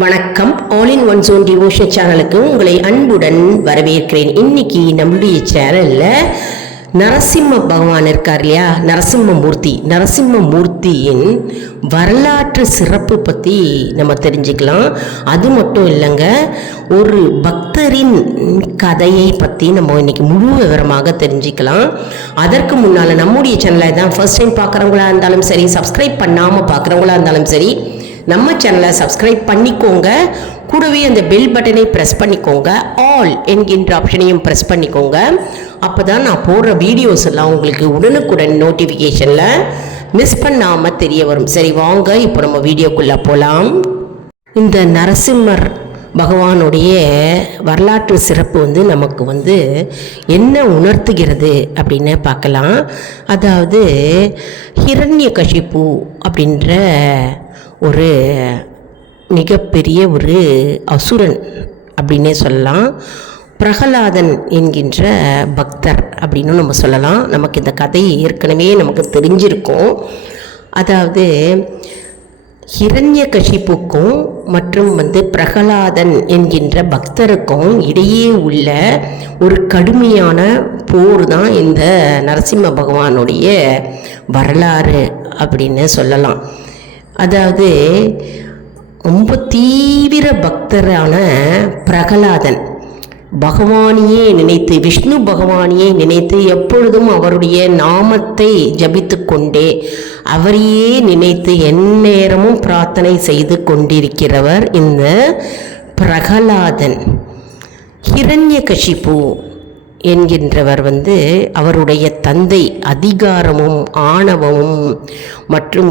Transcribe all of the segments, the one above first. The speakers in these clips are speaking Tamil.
வணக்கம். All in one zone devotion சேனலுக்கு உங்களை அன்புடன் வரவேற்கிறேன். இன்னைக்கு நம்முடைய சேனல்ல நரசிம்ம பகவான் இருக்கார் இல்லையா, நரசிம்மமூர்த்தியின் வரலாற்று சிறப்பு பற்றி நம்ம தெரிஞ்சுக்கலாம். அது மட்டும் இல்லைங்க, ஒரு பக்தரின் கதையை பற்றி நம்ம இன்னைக்கு முழு விவரமாக தெரிஞ்சுக்கலாம். அதற்கு முன்னால் நம்முடைய சேனலை தான் ஃபர்ஸ்ட் டைம் பார்க்குறவங்களா இருந்தாலும் சரி, சப்ஸ்கிரைப் பண்ணாமல் பார்க்குறவங்களா இருந்தாலும் சரி, நம்ம சேனலை சப்ஸ்கிரைப் பண்ணிக்கோங்க. கூடவே அந்த பெல் பட்டனை ப்ரெஸ் பண்ணிக்கோங்க. ஆல் என்கின்ற ஆப்ஷனையும் ப்ரெஸ் பண்ணிக்கோங்க. அப்போ தான் நான் போடுற வீடியோஸ் எல்லாம் உங்களுக்கு உடனுக்குடன் நோட்டிஃபிகேஷனில் மிஸ் பண்ணாமல் தெரிய வரும். சரி, வாங்க இப்போ நம்ம வீடியோக்குள்ளே போகலாம். இந்த நரசிம்மர் பகவானுடைய வரலாற்று சிறப்பு நமக்கு என்ன உணர்த்துகிறது அப்படின்னு பார்க்கலாம். அதாவது ஹிரண்யகசிபு அப்படின்ற ஒரு மிகப்பெரிய ஒரு அசுரன் அப்படின்னே சொல்லலாம். பிரகலாதன் என்கின்ற பக்தர் அப்படின்னு நம்ம சொல்லலாம். நமக்கு இந்த கதை ஏற்கனவே நமக்கு தெரிஞ்சிருக்கும். அதாவது ஹிரண்யகசிபுக்கும் மற்றும் பிரகலாதன் என்கின்ற பக்தருக்கும் இடையே உள்ள ஒரு கடுமையான போர் தான் இந்த நரசிம்ம பகவானுடைய வரலாறு அப்படின்னு சொல்லலாம். அதாவது ரொம்ப தீவிர பக்தரான பிரகலாதன் பகவானையே நினைத்து, விஷ்ணு பகவானையே நினைத்து, எப்பொழுதும் அவருடைய நாமத்தை ஜபித்து கொண்டே அவரையே நினைத்து எந்நேரமும் பிரார்த்தனை செய்து கொண்டிருக்கிறவர் இந்த பிரகலாதன். ஹிரண்யகசிபு என்கின்றவர் அவருடைய தந்தை அதிகாரமும் ஆணவமும் மற்றும்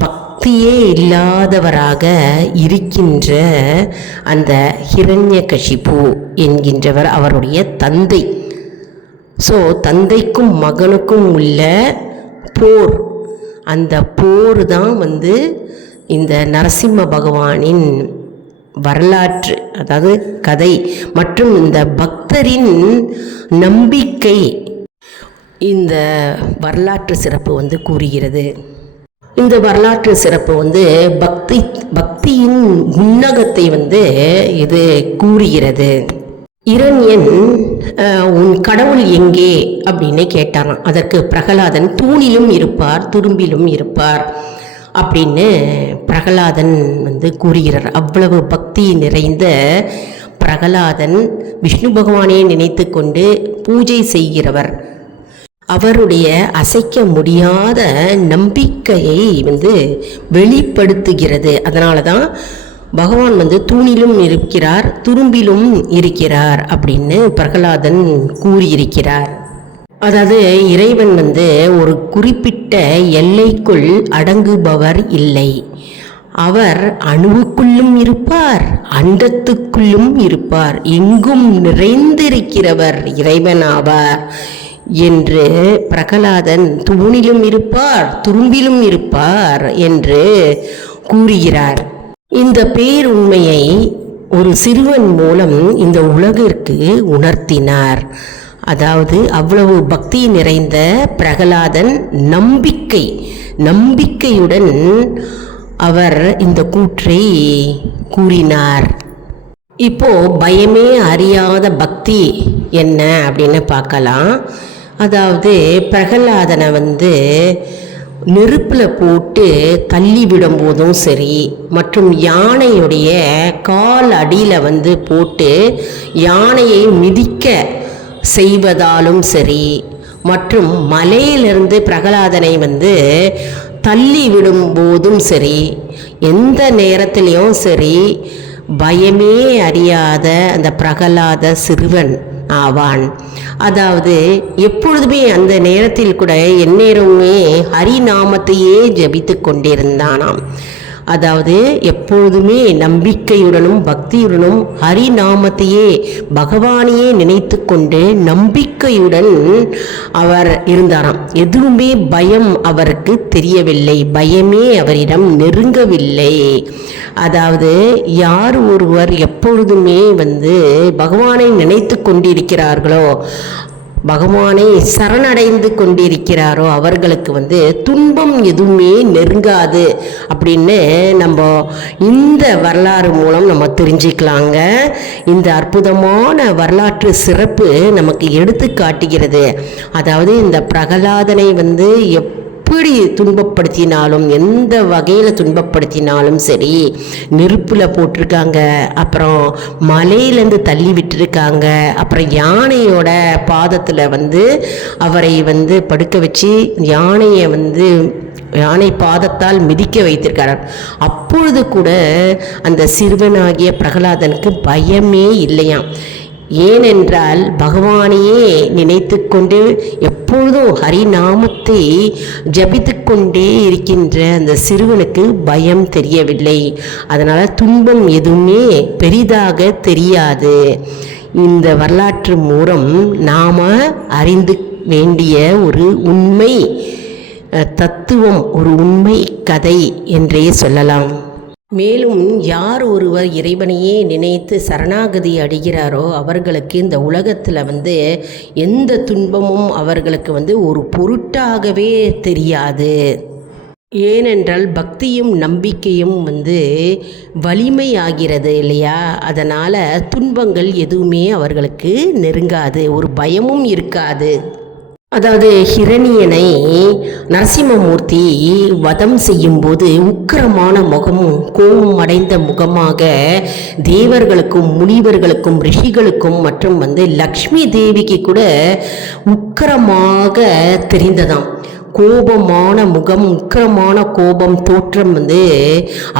பக்தியே இல்லாதவராக இருக்கின்ற அந்த ஹிரண்யகசிபு என்கின்றவர் அவருடைய தந்தை. ஸோ தந்தைக்கும் மகனுக்கும் உள்ள போர், அந்த போர் தான் இந்த நரசிம்ம பகவானின் வரலாற்று, அதாவது கதை மற்றும் இந்த பக்தரின் நம்பிக்கை இந்த வரலாற்று சிறப்பு கூறுகிறது. இந்த வரலாற்று சிறப்பு பக்தியின் உன்னகத்தை இது கூறுகிறது. இரண்யன் உன் கடவுள் எங்கே அப்படின்னு கேட்டாராம். அதற்கு பிரகலாதன் தூணிலும் இருப்பார், துரும்பிலும் இருப்பார் அப்படின்னு பிரகலாதன் கூறுகிறார். அவ்வளவு பக்தி நிறைந்த பிரகலாதன் விஷ்ணு பகவானை நினைத்து கொண்டு பூஜை செய்கிறவர். அவருடைய அசைக்க முடியாத நம்பிக்கையை வெளிப்படுத்துகிறது. அதனால தான் பகவான் தூணிலும் இருக்கிறார், துரும்பிலும் இருக்கிறார் அப்படின்னு பிரகலாதன் கூறியிருக்கிறார். அதாவது இறைவன் ஒரு குறிப்பிட்ட எல்லைக்குள் அடங்குபவர் இல்லை. அவர் அணுவுக்குள்ளும் இருப்பார், அண்டத்துக்குள்ளும் இருப்பார், எங்கும் நிறைந்திருக்கிறவர் இறைவன் ஆவார் என்று பிரகலாதன் தூணிலும் இருப்பார், துரும்பிலும் இருப்பார் என்று கூறுகிறார். இந்த பேருண்மையை ஒரு சிறுவன் மூலம் இந்த உலகிற்கு உணர்த்தினார். அதாவது அவ்வளவு பக்தி நிறைந்த பிரகலாதன் நம்பிக்கையுடன் அவர் இந்த கூற்றை கூறினார். இப்போ பயமே அறியாத பக்தி என்ன அப்படின்னு பார்க்கலாம். அதாவது பிரகலாதனை நெருப்பில் போட்டு தள்ளி விடும்போதும் சரி, மற்றும் யானையுடைய கால் அடியில் போட்டு யானையை மிதிக்க செய்வதாலும் சரி, மற்றும் மலையிலிருந்து பிரகலாதனை தள்ளி விடும்போதும் சரி, எந்த நேரத்திலையும் சரி பயமே அறியாத அந்த பிரகலாத சிறுவன் ஆவான். அதாவது எப்பொழுதுமே அந்த நேரத்தில் கூட எந்நேரமுமே ஹரிநாமத்தையே ஜபித்து கொண்டிருந்தானாம். அதாவது எப்பொழுதுமே நம்பிக்கையுடனும் பக்தியுடனும் ஹரிநாமத்தையே பகவானையே நினைத்து கொண்டு நம்பிக்கையுடன் அவர் இருந்தாராம். எதுவுமே பயம் அவருக்கு தெரியவில்லை, பயமே அவரிடம் நெருங்கவில்லை. அதாவது யார் ஒருவர் எப்பொழுதுமே பகவானை நினைத்து கொண்டிருக்கிறார்களோ பகவானை சரணடைந்து கொண்டிருக்கிறாரோ அவர்களுக்கு துன்பம் எதுவுமே நெருங்காது அப்படின்னு நம்ம இந்த வரலாறு மூலம் நம்ம தெரிஞ்சுக்கலாங்க. இந்த அற்புதமான வரலாற்று சிறப்பு நமக்கு எடுத்து காட்டுகிறது. அதாவது இந்த பிரகலாதனை எப்படி துன்பப்படுத்தினாலும், எந்த வகையில் துன்பப்படுத்தினாலும் சரி, நெருப்பில் போட்டிருக்காங்க, அப்புறம் மலையிலேருந்து தள்ளி விட்டுருக்காங்க, அப்புறம் யானையோட பாதத்தில் அவரை படுக்க வச்சு யானை பாதத்தால் மிதிக்க வைத்திருக்கிறார். அப்பொழுது கூட அந்த சிறுவனாகிய பிரகலாதனுக்கு பயமே இல்லையாம். ஏனென்றால் பகவானையே நினைத்து கொண்டு எப்பொழுதும் ஹரிநாமத்தை ஜபித்து கொண்டே இருக்கின்ற அந்த சிறுவனுக்கு பயம் தெரியவில்லை. அதனால் துன்பம் எதுவுமே பெரிதாக தெரியாது. இந்த வரலாற்று மூலம் நாம் அறிந்து வேண்டிய ஒரு உண்மை தத்துவம், ஒரு உண்மை கதை என்றே சொல்லலாம். மேலும் யார் ஒருவர் இறைவனையே நினைத்து சரணாகதி அடைகிறாரோ அவர்களுக்கு இந்த உலகத்தில் எந்த துன்பமும் அவர்களுக்கு ஒரு பொருட்டாகவே தெரியாது. ஏனென்றால் பக்தியும் நம்பிக்கையும் வலிமையாகிறது இல்லையா? அதனால் துன்பங்கள் எதுவுமே அவர்களுக்கு நெருங்காது, ஒரு பயமும் இருக்காது. அதாவது ஹிரணியனை நரசிம்மமூர்த்தி வதம் செய்யும்போது உக்கிரமான முகமும் கோபம் அடைந்த முகமாக தேவர்களுக்கும் முனிவர்களுக்கும் ரிஷிகளுக்கும் மற்றும் லக்ஷ்மி தேவிக்கு கூட உக்கிரமாக தெரிந்ததாம். கோபமான முகம், உக்கிரமான கோபம் தோற்றம்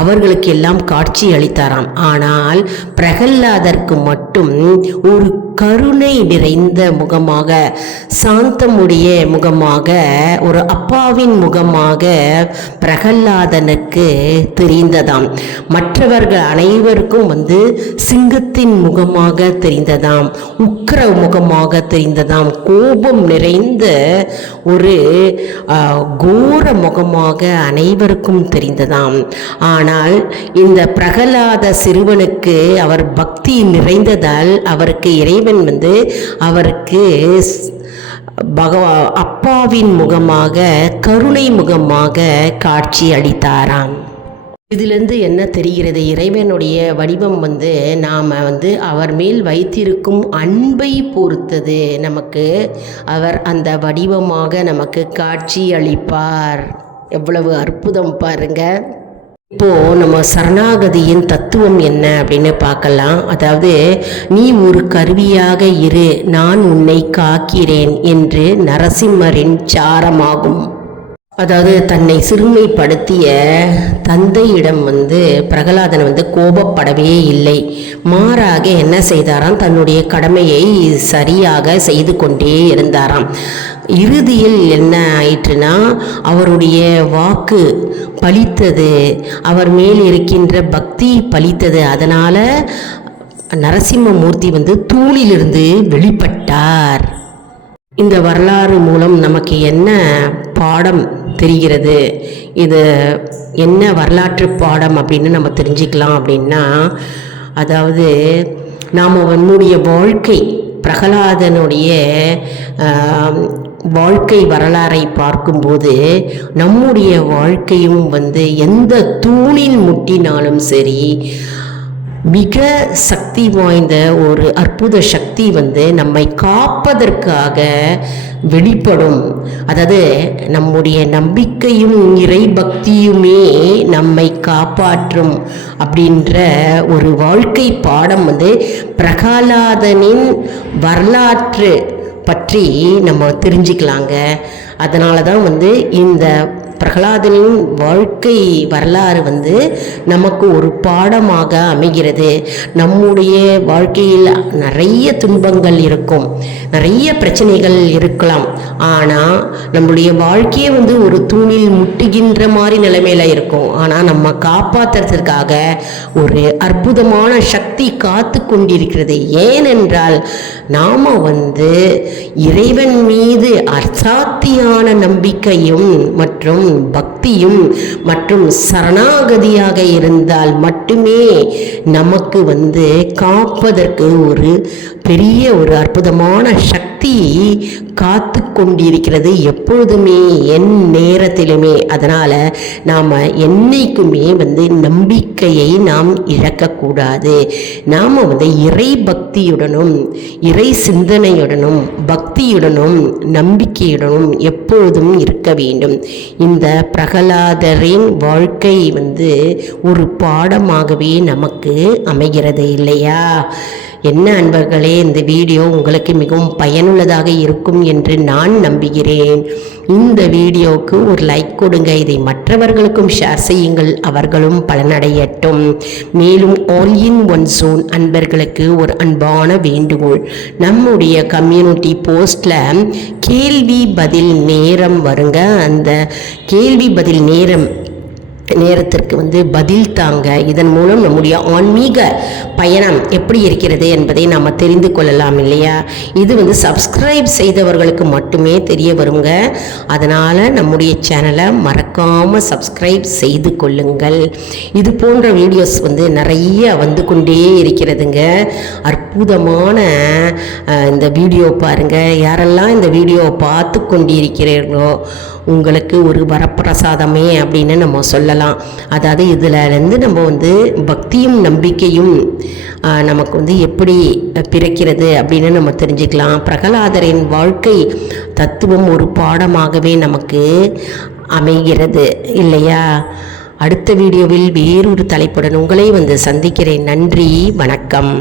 அவர்களுக்கு எல்லாம் காட்சி அளித்தாராம். ஆனால் பிரகல்லாதருக்கு மட்டும் ஒரு கருணை நிறைந்த முகமாக, சாந்தமுடைய முகமாக, ஒரு அப்பாவின் முகமாக பிரகல்லாதனுக்கு தெரிந்ததாம். மற்றவர்கள் அனைவருக்கும் சிங்கத்தின் முகமாக தெரிந்ததாம், உக்கிர முகமாக தெரிந்ததாம், கோபம் நிறைந்த ஒரு கோர முகமாக அனைவருக்கும் தெரிந்ததாம். ஆனால் இந்த பிரகலாத சிறுவனுக்கு அவர் பக்தி நிறைந்ததால் அவருக்கு இறைவன் அவருக்கு அப்பாவின் முகமாக, கருணை முகமாக காட்சி அளித்தாராம். இதிலிருந்து என்ன தெரிகிறது? இறைவனுடைய வடிவம் நாம் அவர் மேல் வைத்திருக்கும் அன்பை பொறுத்தது நமக்கு அவர் அந்த வடிவமாக நமக்கு காட்சி அளிப்பார். எவ்வளவு அற்புதம் பாருங்க. இப்போது நம்ம சரணாகதியின் தத்துவம் என்ன அப்படின்னு பார்க்கலாம். அதாவது நீ ஒரு கருவியாக இரு, நான் உன்னை காக்கிறேன் என்று நரசிம்மரின் சாரமாகும். அதாவது தன்னை சிறுமைப்படுத்திய தந்தையிடம் பிரகலாதன் கோபப்படவே இல்லை. மாறாக என்ன செய்தாராம்? தன்னுடைய கடமையை சரியாக செய்து கொண்டே இருந்தாராம். இறுதியில் என்ன ஆயிற்றுனா, அவருடைய வாக்கு பலித்தது, அவர் மேல் இருக்கின்ற பக்தி பலித்தது. அதனால் நரசிம்மமூர்த்தி தூணிலிருந்து வெளிப்பட்டார். இந்த வரலாறு மூலம் நமக்கு என்ன பாடம் தெரிகிறது? இது என்ன வரலாற்று பாடம் அப்படின்னு நம்ம தெரிஞ்சுக்கலாம். அப்படின்னா, அதாவது நாம் நம்முடைய வாழ்க்கை, பிரகலாதனுடைய வாழ்க்கை வரலாறை பார்க்கும்போது நம்முடைய வாழ்க்கையும் எந்த தூணில் முட்டினாலும் சரி, மிக சக்தி வாய்ந்த ஒரு அற்புத சக்தி நம்மை காப்பதற்காக வெளிப்படும். அதாவது நம்முடைய நம்பிக்கையும் இறை பக்தியுமே நம்மை காப்பாற்றும் அப்படின்ற ஒரு வாழ்க்கை பாடம் பிரகலாதனின் வரலாற்று பற்றி நம்ம தெரிஞ்சுக்கலாங்க. அதனால தான் இந்த பிரகலாதனின் வாழ்க்கை வரலாறு நமக்கு ஒரு பாடமாக அமைகிறது. நம்முடைய வாழ்க்கையில் நிறைய துன்பங்கள் இருக்கும், நிறைய பிரச்சனைகள் இருக்கலாம். ஆனால் நம்முடைய வாழ்க்கையே ஒரு தூணில் முட்டுகின்ற மாதிரி நிலைமையில இருக்கும். ஆனால் நம்ம காப்பாற்றுறதுக்காக ஒரு அற்புதமான சக்தி காத்து கொண்டிருக்கிறது. ஏனென்றால் நாம் இறைவன் மீது அசாத்தியான நம்பிக்கையும் மற்றும் பக்தியும் மற்றும் சரணாகதியாக இருந்தால் மட்டுமே நமக்கு காப்பதற்கு ஒரு பெரிய ஒரு அற்புதமான சக்தி காத்து கொண்டிருக்கிறது எப்பொழுதுமே, என் நேரத்திலுமே. அதனால் நாம் என்னைக்குமே நம்பிக்கையை நாம் இழக்கக்கூடாது. நாம் இறை பக்தியுடனும் இறை சிந்தனையுடனும் பக்தியுடனும் நம்பிக்கையுடனும் எப்பொழுதும் இருக்க வேண்டும். இந்த பிரகலாதரின் வாழ்க்கை ஒரு பாடமாகவே நமக்கு அமைகிறது இல்லையா? என்ன அன்பர்களே, இந்த வீடியோ உங்களுக்கு மிகவும் பயனுள்ளதாக இருக்கும் என்று நான் நம்புகிறேன். இந்த வீடியோவுக்கு ஒரு லைக் கொடுங்க, இதை மற்றவர்களுக்கும் ஷேர் செய்யுங்கள், அவர்களும் பலனடையட்டும். மேலும் ஆல் இன் ஒன் ஜோன் அன்பர்களுக்கு ஒரு அன்பான வேண்டுகோள், நம்முடைய கம்யூனிட்டி போஸ்டில் கேள்வி பதில் நேரம் வருங்க. அந்த கேள்வி பதில் நேரத்திற்கு பதில் தாங்க. இதன் மூலம் நம்முடைய ஆன்மீக பயணம் எப்படி இருக்கிறது என்பதை நாம் தெரிந்து கொள்ளலாம் இல்லையா? இது சப்ஸ்கிரைப் செய்தவர்களுக்கு மட்டுமே தெரிய வருங்க. அதனால் நம்முடைய சேனலை மறக்காமல் சப்ஸ்கிரைப் செய்து கொள்ளுங்கள். இது போன்ற வீடியோஸ் நிறைய கொண்டே இருக்கிறதுங்க. அற்புதமான இந்த வீடியோ பாருங்கள். யாரெல்லாம் இந்த வீடியோவை பார்த்து கொண்டிருக்கிறீர்களோ உங்களுக்கு ஒரு வரப்பிரசாதமே அப்படின்னு நம்ம சொல்லலாம். அதாவது இதிலேருந்து நம்ம பக்தியும் நம்பிக்கையும் நமக்கு எப்படி பிறக்கிறது அப்படின்னு நம்ம தெரிஞ்சுக்கலாம். பிரகலாதரின் வாழ்க்கை தத்துவம் ஒரு பாடமாகவே நமக்கு அமைகிறது இல்லையா? அடுத்த வீடியோவில் வேறொரு தலைப்புடன் உங்களை சந்திக்கிறேன். நன்றி, வணக்கம்.